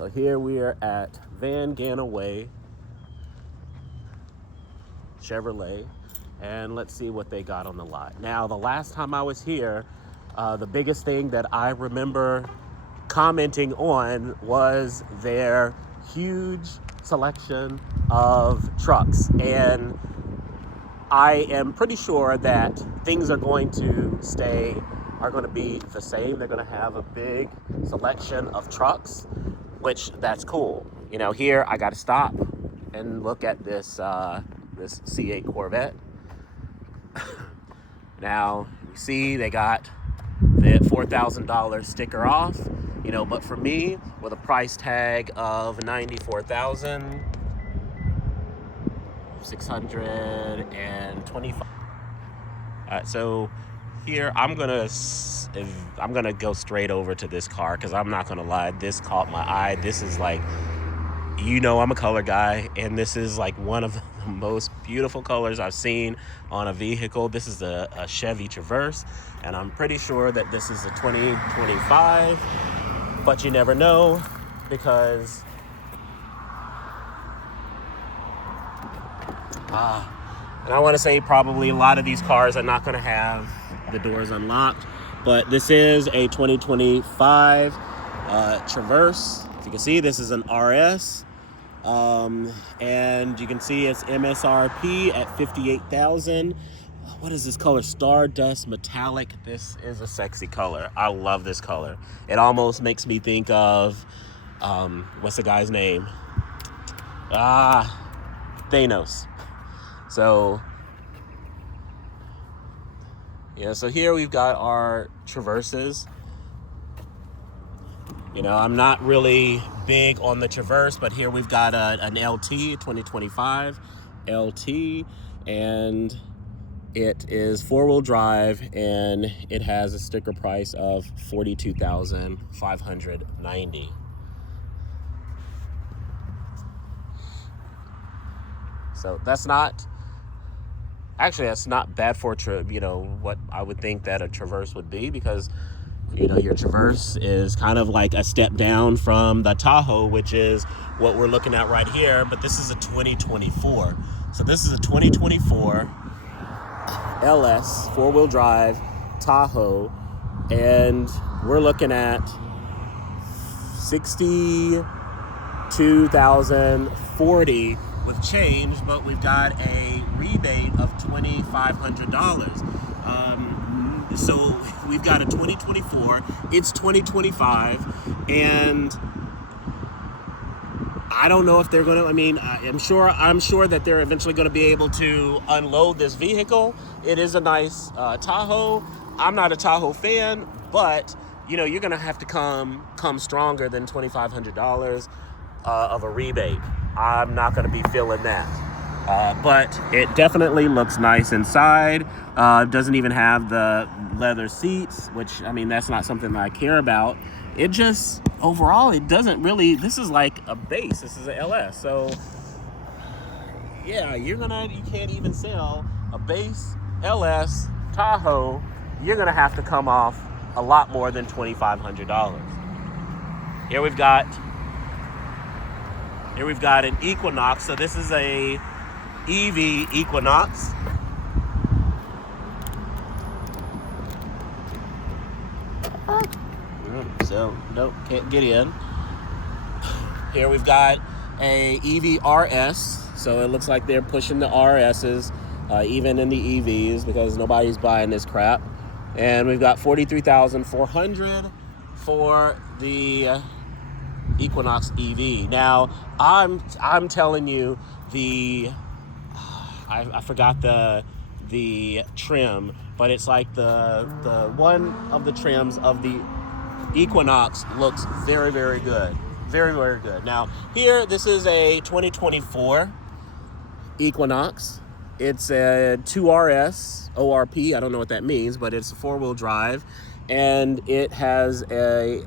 So here we are at Van Ganaway Chevrolet, and let's see what they got on the lot. Now, the last time I was here, the biggest thing that I remember commenting on was their huge selection of trucks. And I am pretty sure that things are going to be the same. They're going to have a big selection of trucks, which that's cool. You know, here I got to stop and look at this C8 Corvette. Now, you see they got the $4,000 sticker off, you know, but for me, with a price tag of $94,625. So here I'm gonna go straight over to this car, because I'm not gonna lie, this caught my eye. This is like, you know, I'm a color guy, and this is like one of the most beautiful colors I've seen on a vehicle. This is a Chevy Traverse, and I'm pretty sure that this is a 2025, but you never know, because and I want to say probably a lot of these cars are not going to have the doors unlocked, but this is a 2025 Traverse. As you can see, this is an RS. And you can see it's MSRP at $58,000. What is this color? Stardust Metallic. This is a sexy color. I love this color. It almost makes me think of what's the guy's name? Thanos. So yeah, so here we've got our Traverses. You know, I'm not really big on the Traverse, but here we've got an LT, 2025 LT, and it is four-wheel drive, and it has a sticker price of $42,590. So that's not bad for what I would think that a Traverse would be, because you know, your Traverse is kind of like a step down from the Tahoe, which is what we're looking at right here. But this is a 2024. So this is a 2024 LS four-wheel drive Tahoe, and we're looking at $62,040 with change, but we've got a rebate of $2,500. So we've got a 2024, it's 2025, and I don't know if they're going to, I'm sure that they're eventually going to be able to unload this vehicle. It is a nice Tahoe. I'm not a Tahoe fan, but you know, you're going to have to come stronger than $2,500 of a rebate. I'm not going to be feeling that. But it definitely looks nice inside. It doesn't even have the leather seats, which, that's not something that I care about. It just, overall, it doesn't really, this is like a base. This is an LS. So, yeah, you can't even sell a base LS Tahoe. You're going to have to come off a lot more than $2,500. Here we've got an Equinox. So this is a EV Equinox. So, nope, can't get in. Here we've got a EV RS. So it looks like they're pushing the RSs, even in the EVs, because nobody's buying this crap. And we've got $43,400 for the Equinox EV. Now, I'm telling you, I forgot the trim, but it's like the one of the trims of the Equinox looks very, very good. Very, very good. Now, here, this is a 2024 Equinox. It's a 2RS ORP. I don't know what that means, but it's a four-wheel drive. And it has a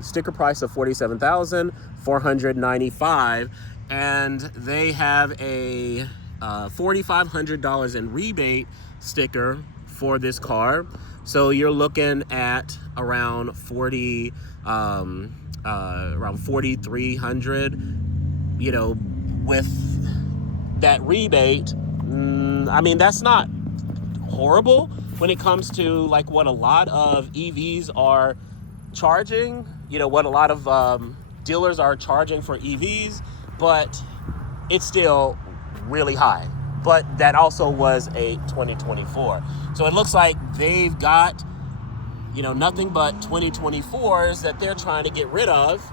sticker price of $47,495. And they have a $4,500 in rebate sticker for this car. So you're looking at around around 4,300. You know, with that rebate, I mean, that's not horrible when it comes to like what a lot of EVs are charging, you know, what a lot of dealers are charging for EVs, but it's still really high. But that also was a 2024. So it looks like they've got, you know, nothing but 2024s that they're trying to get rid of.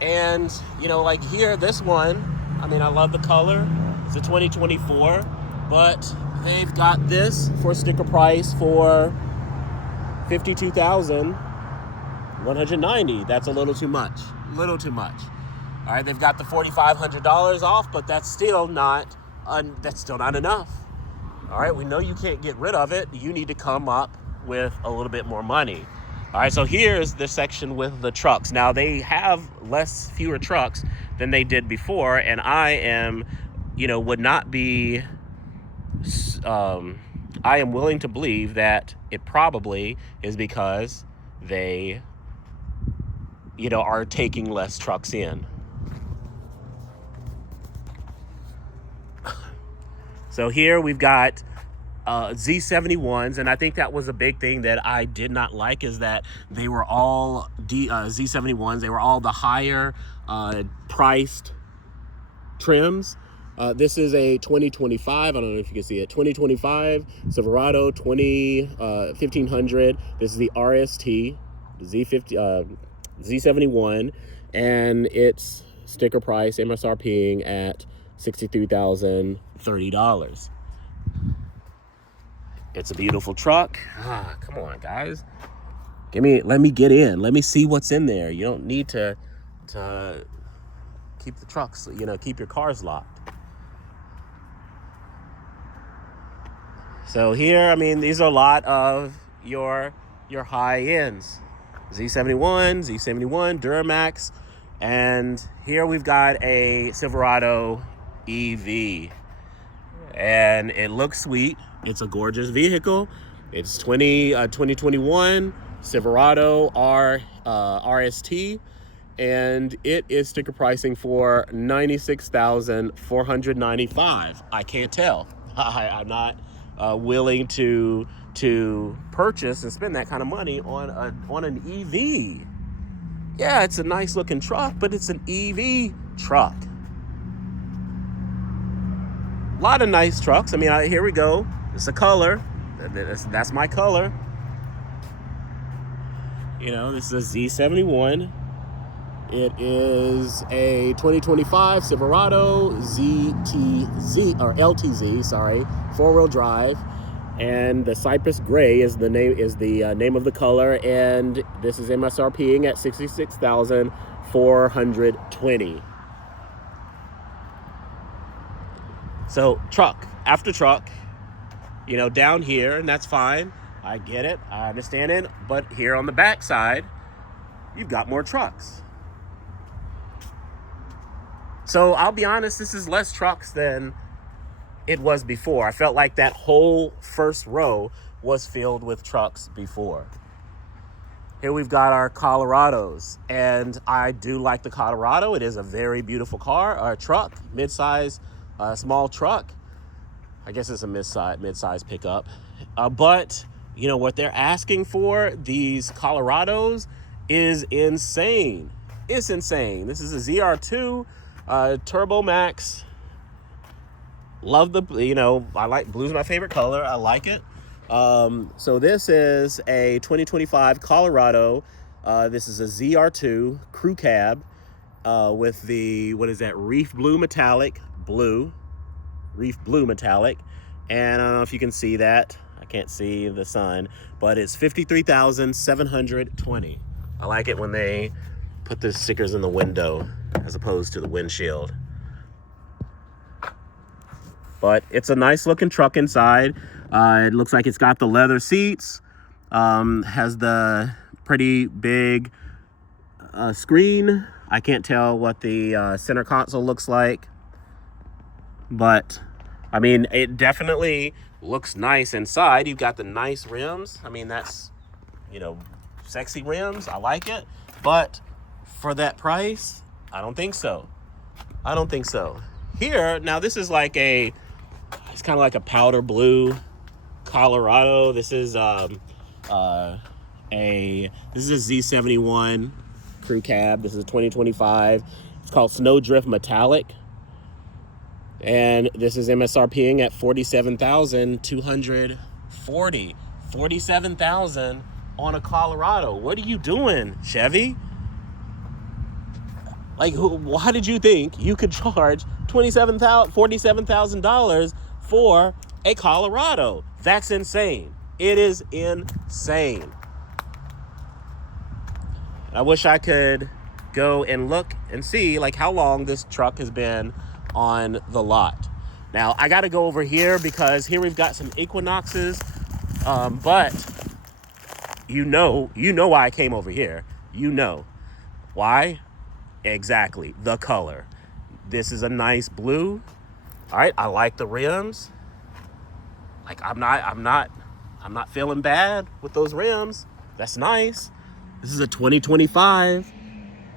And, you know, like here, this one, I mean, I love the color. It's a 2024, but they've got this for sticker price for $52,190. That's a little too much. All right, they've got the $4,500 off, but that's still not enough. All right, we know you can't get rid of it. You need to come up with a little bit more money. All right, so here's the section with the trucks. Now they have fewer trucks than they did before, and I am, you know, I am willing to believe that it probably is because they, you know, are taking less trucks in. So here we've got Z71s, and I think that was a big thing that I did not like, is that they were all Z71s. They were all the higher priced trims. This is a 2025. I don't know if you can see it. 2025 Silverado 1500. This is the RST, Z71, and its sticker price MSRPing at $63,030. It's a beautiful truck. Come on, guys. Let me get in. Let me see what's in there. You don't need to keep the trucks, you know, keep your cars locked. So here, I mean, these are a lot of your high ends. Z71, Duramax, and here we've got a Silverado EV. And it looks sweet. It's a gorgeous vehicle. It's 2021 Silverado RST, and it is sticker pricing for $96,495. I can't tell. I'm not willing to purchase and spend that kind of money on an EV. Yeah, it's a nice looking truck, but it's an EV truck. A lot of nice trucks. I mean, here we go. It's a color. That's my color. You know, this is a Z71. It is a 2025 Silverado LTZ, sorry, four-wheel drive, and the Cypress Gray is the name of the color, and this is MSRPing at $66,420. So truck after truck, you know, down here, and that's fine. I get it. I understand it. But here on the back side, you've got more trucks. So I'll be honest, this is less trucks than it was before. I felt like that whole first row was filled with trucks before. Here we've got our Colorados, and I do like the Colorado. It is a very beautiful car, or truck, midsize, small truck. I guess it's a midsize pickup. But, you know, what they're asking for, these Colorados, is insane. It's insane. This is a ZR2 Turbo Max. Love the, you know, blue's my favorite color. I like it. So this is a 2025 Colorado. This is a ZR2 crew cab with the, what is that, reef blue metallic. And I don't know if you can see that. I can't see the sun, but it's $53,720. I like it when they put the stickers in the window as opposed to the windshield. But it's a nice looking truck inside. It looks like it's got the leather seats, has the pretty big screen. I can't tell what the center console looks like, but I mean, it definitely looks nice inside. You've got the nice rims. I mean, that's, you know, sexy rims. I like it. But for that price? I don't think so. I don't think so. Here, now this is like it's kind of like a powder blue Colorado. This is a Z71 crew cab. This is a 2025. It's called Snowdrift Metallic. And this is MSRPing at $47,240. $47,000 on a Colorado. What are you doing, Chevy? Like, why did you think you could charge $47,000 for a Colorado? That's insane. It is insane. I wish I could go and look and see like how long this truck has been on the lot. Now I got to go over here because here we've got some Equinoxes, but you know why I came over here. You know why? Exactly, the color. This is a nice blue. All right, I like the rims. Like I'm not feeling bad with those rims. That's nice. This is a 2025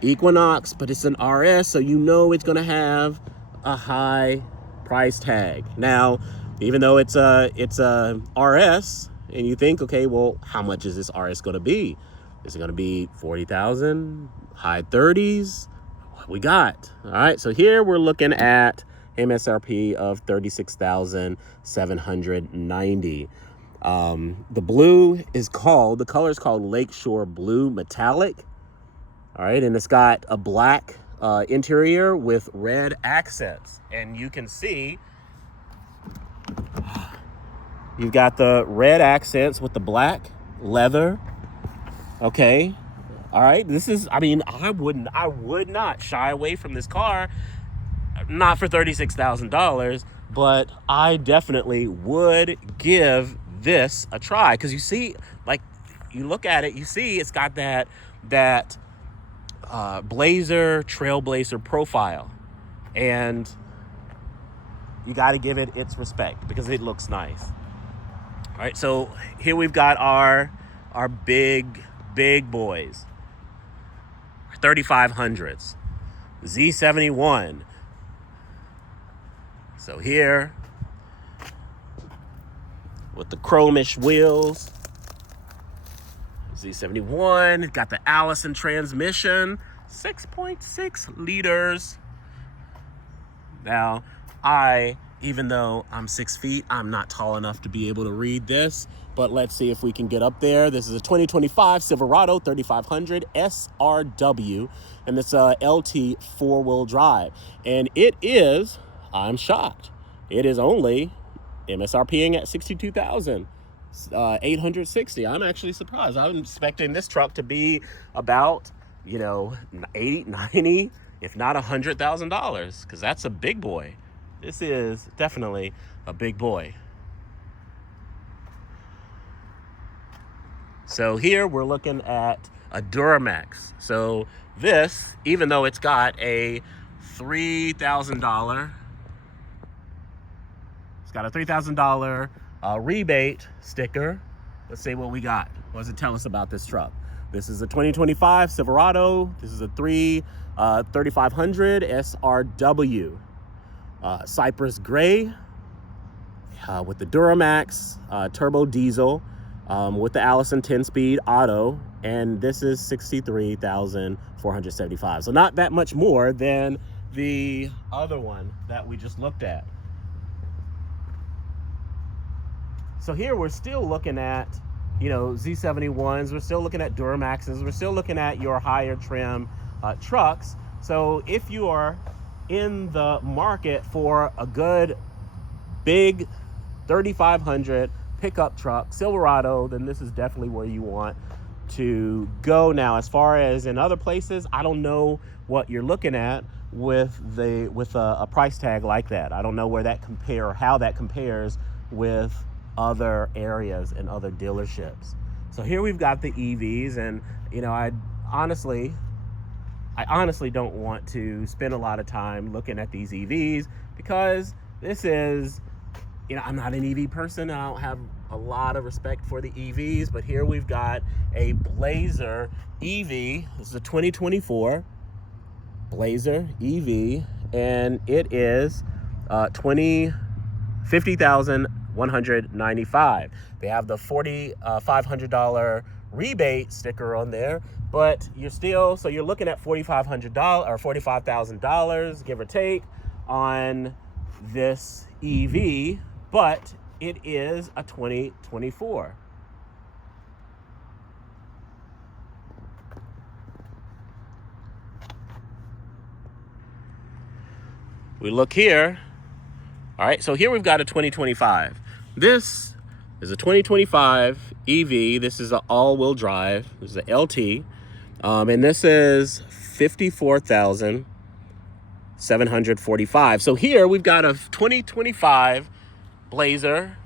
Equinox, but it's an RS, so you know it's gonna have a high price tag. Now, even though it's a RS, and you think, okay, well, how much is this RS gonna be? Is it gonna be 40,000, high 30s? What we got? All right, so here we're looking at MSRP of $36,790. The blue is called, the color is called Lakeshore Blue Metallic. All right, and it's got a black interior with red accents. And you can see you've got the red accents with the black leather. Okay. All right. This is, I mean, I would not shy away from this car. Not for $36,000, but I definitely would give this a try. Because you see, like, you look at it, you see it's got that Blazer Trailblazer profile, and you got to give it its respect because it looks nice. All right, so here we've got our big boys, 3500s, Z71. So here with the chromish wheels, Z71, got the Allison transmission, 6.6 liters. Now, even though I'm 6 feet, I'm not tall enough to be able to read this, but let's see if we can get up there. This is a 2025 Silverado 3500 SRW, and it's a LT four-wheel drive. And it is, I'm shocked, it is only MSRPing at $62,860. I'm actually surprised. I'm expecting this truck to be about, 80, 90, if not $100,000, because that's a big boy. This is definitely a big boy. So here we're looking at a Duramax. So this, even though it's got a $3,000, it's got a $3,000 rebate sticker. Let's see what we got. What does it tell us about this truck? This is a 2025 Silverado. This is a 3500 SRW. Cypress gray with the Duramax turbo diesel with the Allison 10-speed auto, and this is $63,475. So not that much more than the other one that we just looked at. So here we're still looking at, Z71s. We're still looking at Duramaxes. We're still looking at your higher trim trucks. So if you are in the market for a good big 3500 pickup truck, Silverado, then this is definitely where you want to go. Now, as far as in other places, I don't know what you're looking at with a price tag like that. I don't know where that how that compares with other areas and other dealerships. So here we've got the EVs, and I honestly don't want to spend a lot of time looking at these EVs because this is I'm not an EV person. I don't have a lot of respect for the EVs, but here we've got a Blazer EV. This is a 2024 Blazer EV, and it is $50,195. They have the $4,500 rebate sticker on there, but you're looking at $4,500 or $45,000, give or take, on this EV, but it is a 2024. We look here. All right, so here we've got a 2025. This is a 2025 EV. This is an all-wheel drive. This is an LT. And this is $54,745. So here we've got a 2025 Blazer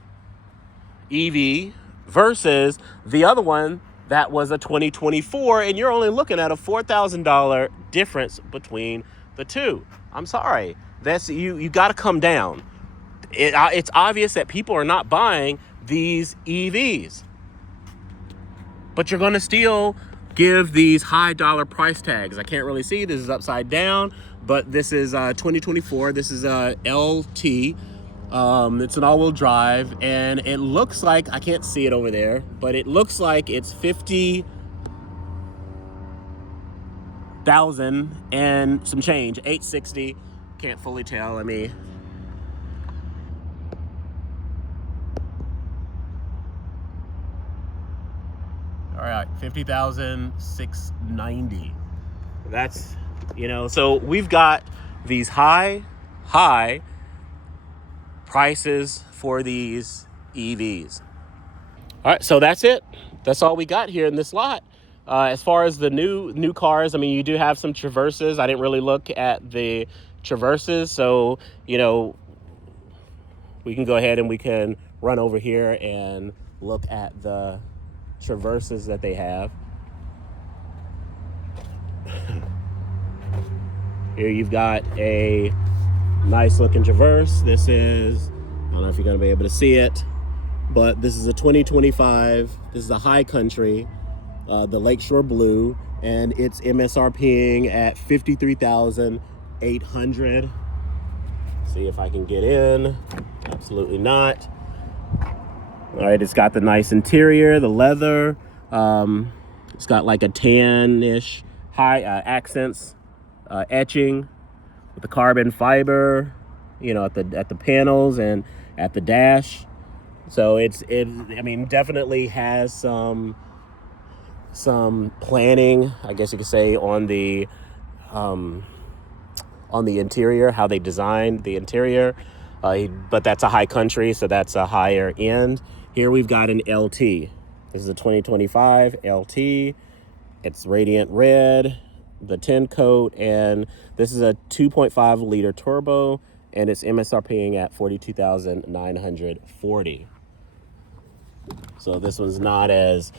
EV versus the other one that was a 2024, and you're only looking at a $4,000 difference between the two. I'm sorry. That's you got to come down. It's obvious that people are not buying these EVs, but you're going to still give these high dollar price tags. I can't really see. This is upside down, but this is 2024. This is a LT. It's an all-wheel drive, and it looks like, I can't see it over there, but it looks like it's 50,000 and some change, 860. Can't fully tell. Let me. All right, 50,690. That's, so we've got these high prices for these EVs. All right, so that's it. That's all we got here in this lot. As far as the new cars, I mean, you do have some Traverses. I didn't really look at the Traverses, so we can go ahead and we can run over here and look at the Traverses that they have. Here you've got a nice looking Traverse. This is, I don't know if you're going to be able to see it, but this is a 2025. This is a High Country, the Lakeshore Blue, and it's MSRPing at $53,800. See if I can get in. Absolutely not. All right, it's got the nice interior, the leather. It's got like a tan-ish high accents, etching with the carbon fiber, at the panels and at the dash. So it definitely has some planning, I guess you could say, on the interior, how they designed the interior. But that's a High Country, so that's a higher end. Here we've got an LT. This is a 2025 LT. It's radiant red, the 10 coat, and this is a 2.5 liter turbo, and it's MSRPing at $42,940. So this one's not as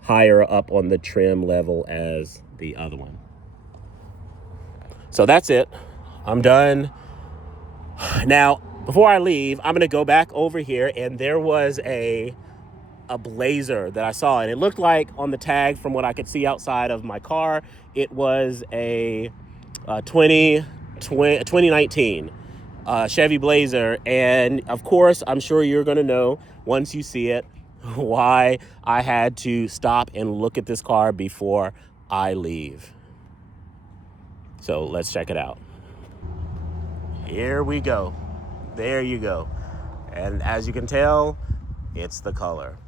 higher up on the trim level as the other one. So that's it. I'm done. Now, before I leave, I'm going to go back over here, and there was a Blazer that I saw, and it looked like on the tag, from what I could see outside of my car, it was a 2019 Chevy Blazer. And of course, I'm sure you're going to know once you see it why I had to stop and look at this car before I leave. So let's check it out. Here we go. There you go. And as you can tell, it's the color.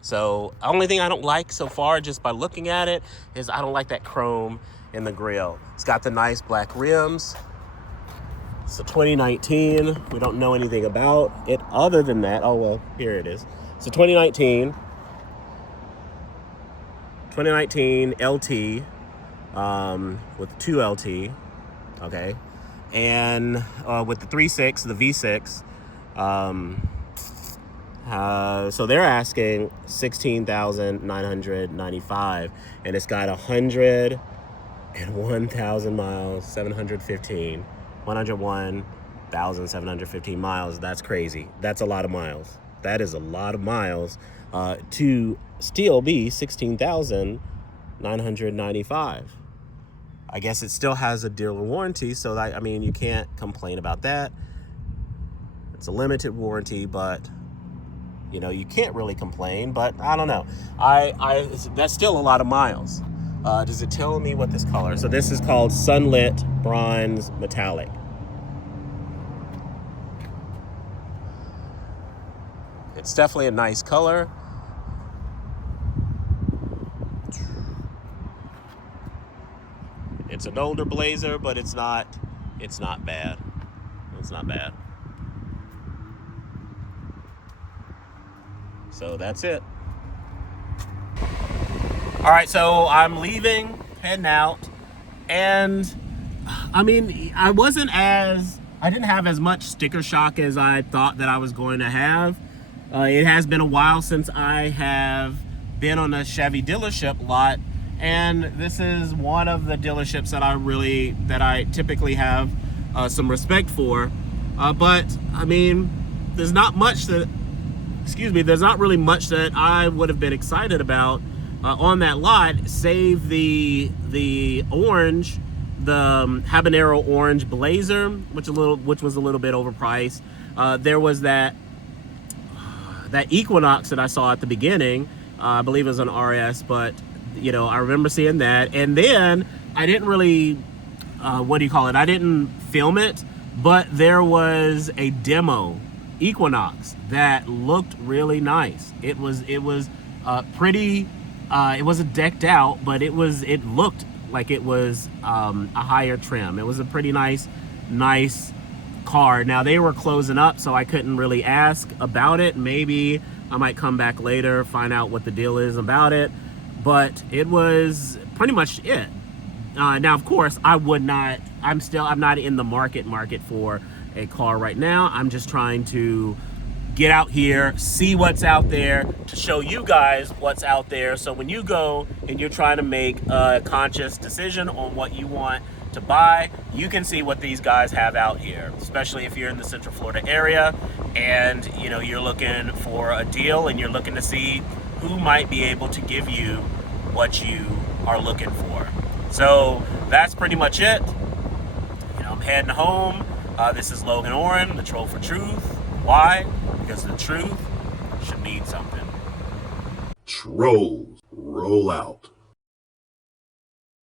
So the only thing I don't like so far, just by looking at it, is I don't like that chrome in the grille. It's got the nice black rims. It's a 2019. We don't know anything about it other than that. Oh, well, here it is. It's a 2019 LT with 2 LT, okay? And with the 3.6, the V6, so they're asking $16,995, and it's got 101,000 miles, 101. 1,715 miles. That's crazy. That's a lot of miles. That is a lot of miles to still be 16,995. I guess it still has a dealer warranty, so that, I mean, you can't complain about that. It's a limited warranty, but you know, you can't really complain. But I don't know. That's still a lot of miles. Does it tell me what this color? So this is called Sunlit Bronze Metallic. It's definitely a nice color. It's an older Blazer, but it's not bad. It's not bad. So that's it. All right, so I'm leaving, heading out, and I mean, I didn't have as much sticker shock as I thought that I was going to have. It has been a while since I have been on a Chevy dealership lot, and this is one of the dealerships that I typically have some respect for. But I mean, there's not really much that I would have been excited about on that lot, save the orange, the habanero orange Blazer, which was a little bit overpriced. There was that Equinox that I saw at the beginning. I believe it was an RS, but you know, I remember seeing that. And then I didn't really, I didn't film it, but there was a demo Equinox that looked really nice. It was pretty. It wasn't decked out, but it looked like it was a higher trim. It was a pretty nice car. Now they were closing up, so I couldn't really ask about it. Maybe I might come back later, find out what the deal is about it. But it was pretty much it. Now, of course, I'm not in the market for a car right now. I'm just trying to get out here, see what's out there, to show you guys what's out there. So when you go and you're trying to make a conscious decision on what you want to buy, you can see what these guys have out here, especially if you're in the Central Florida area and you know you're looking for a deal and you're looking to see who might be able to give you what you are looking for. So that's pretty much it. You know, I'm heading home. This is Logan Oren, the Troll for Truth. Why? Because the truth should mean something. Trolls, roll out.